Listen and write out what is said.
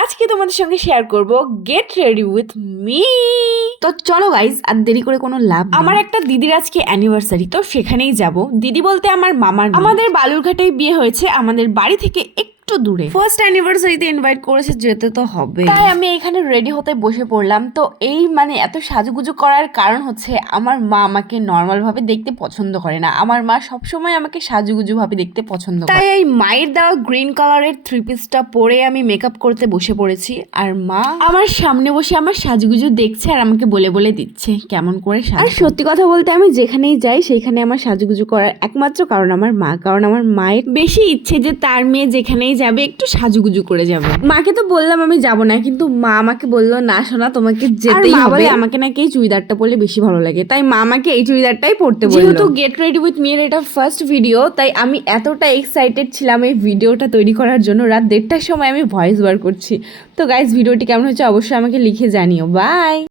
আজকে তোমাদের সঙ্গে শেয়ার করব গেট রেডি উইথ মি। তো চলো গাইজ, আর দেরি করে কোনো লাভ নেই। আমার একটা দিদির আজকে অ্যানিভার্সারি, তো সেখানেই যাব। দিদি বলতে আমার মামার মেয়ে। আমাদের বালুরঘাটেই বিয়ে হয়েছে, আমাদের বাড়ি থেকে একটু দূরে। ফার্স্ট অ্যানিভার্সারিতে ইনভাইট করেছে, যেতে তো হবে। তাই আমি এখানে রেডি হতে বসে পড়লাম। তো এই এত সাজুগুজু করার কারণ হচ্ছে আমার মা আমাকে নর্মাল ভাবে দেখতে পছন্দ করে না। আমার মা সবসময় আমাকে সাজুগুজু ভাবে দেখতে পছন্দ করে। তাই এই মায়ের দেওয়া গ্রিন কালারের থ্রি পিসটা পরে আমি মেকআপ করতে বসে পড়েছি। আর মা আমার সামনে বসে আমার সাজুগুজু দেখছে আর আমাকে বলে বলে দিচ্ছে কেমন করে সাজ। আর সত্যি কথা বলতে আমি যেখানেই যাই সেখানে আমার সাজুগুজু করার একমাত্র কারণ আমার মা। কারণ আমার মায়ের বেশি ইচ্ছে যে তার মেয়ে যেখানেই যাবে একটু সাজুগুজু করে যাবে। মাকে তো বললাম আমি যাব না, কিন্তু মা আমাকে বললো না শোনা, তোমাকে যেতেই হবে। আমাকে নাকি এই চুড়িদারটা পরলে বেশি ভালো লাগে, তাই মা আমাকে এই চুড়িদারটাই পরতে বললো। যেহেতু গেট রেডি উইথ মি এর এটা ফার্স্ট ভিডিও, তাই আমি এতটা এক্সাইটেড ছিলাম এই ভিডিওটা তৈরি করার জন্য। রাত 1:30টার সময় আমি ভয়েস বার করছি। তো গাইজ, ভিডিওটি কেমন হচ্ছে অবশ্যই আমাকে লিখে জানিও। বাই।